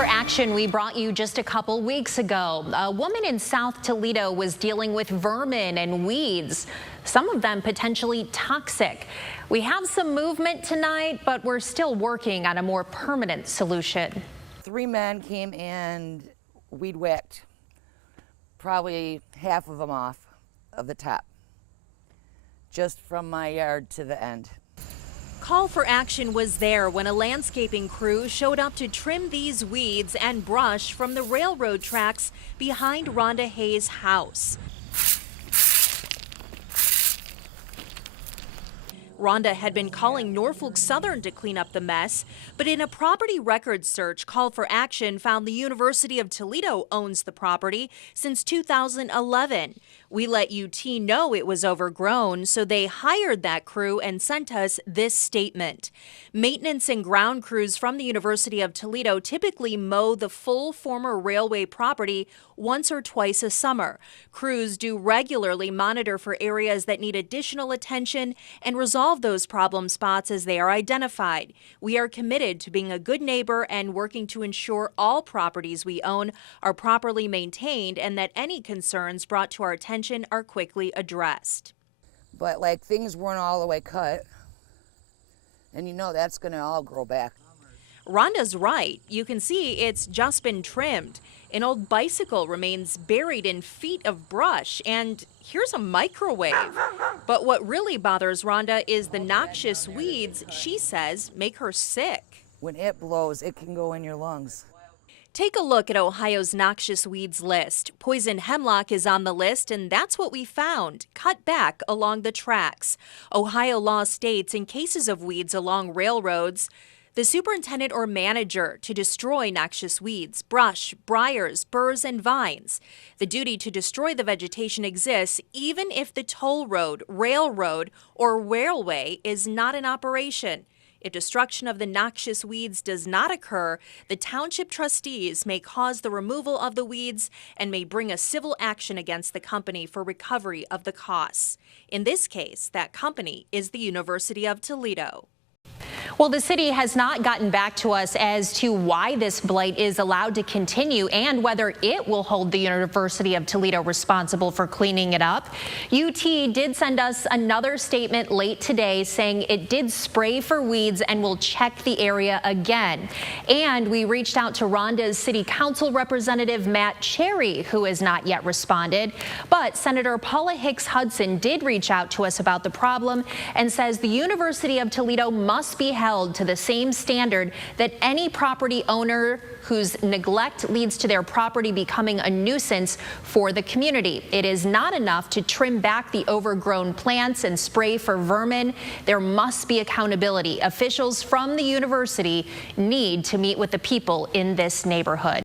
for action we brought you just a couple weeks ago. A woman in South Toledo was dealing with vermin and weeds, some of them potentially toxic. We have some movement tonight, but we're still working on a more permanent solution. 3 men came and weed whacked probably half of them off of the top, just from my yard to the end. Call for action was there when a landscaping crew showed up to trim these weeds and brush from the railroad tracks behind Rhonda Hayes' house. Rhonda had been calling Norfolk Southern to clean up the mess, but in a property records search, Call for Action found the University of Toledo owns the property since 2011. We let UT know it was overgrown, so they hired that crew and sent us this statement. Maintenance and ground crews from the University of Toledo typically mow the full former railway property once or twice a summer. Crews do regularly monitor for areas that need additional attention and resolve those problem spots as they are identified. We are committed to being a good neighbor and working to ensure all properties we own are properly maintained and that any concerns brought to our attention are quickly addressed. But like, things weren't all the way cut, and you know that's going to all grow back. Rhonda's right. You can see it's just been trimmed. An old bicycle remains buried in feet of brush, and here's a microwave. But what really bothers Rhonda is the noxious weeds she says make her sick. When it blows, it can go in your lungs. Take a look at Ohio's noxious weeds list. Poison hemlock is on the list, and that's what we found, cut back along the tracks. Ohio law states in cases of weeds along railroads, the superintendent or manager to destroy noxious weeds, brush, briars, burrs, and vines. The duty to destroy the vegetation exists even if the toll road, railroad, or railway is not in operation. If destruction of the noxious weeds does not occur, the township trustees may cause the removal of the weeds and may bring a civil action against the company for recovery of the costs. In this case, that company is the University of Toledo. Well, the city has not gotten back to us as to why this blight is allowed to continue and whether it will hold the University of Toledo responsible for cleaning it up. UT did send us another statement late today saying it did spray for weeds and will check the area again. And we reached out to Rhonda's City Council Representative Matt Cherry, who has not yet responded. But Senator Paula Hicks Hudson did reach out to us about the problem and says the University of Toledo must be held to the same standard that any property owner whose neglect leads to their property becoming a nuisance for the community. It is not enough to trim back the overgrown plants and spray for vermin. There must be accountability. Officials from the university need to meet with the people in this neighborhood.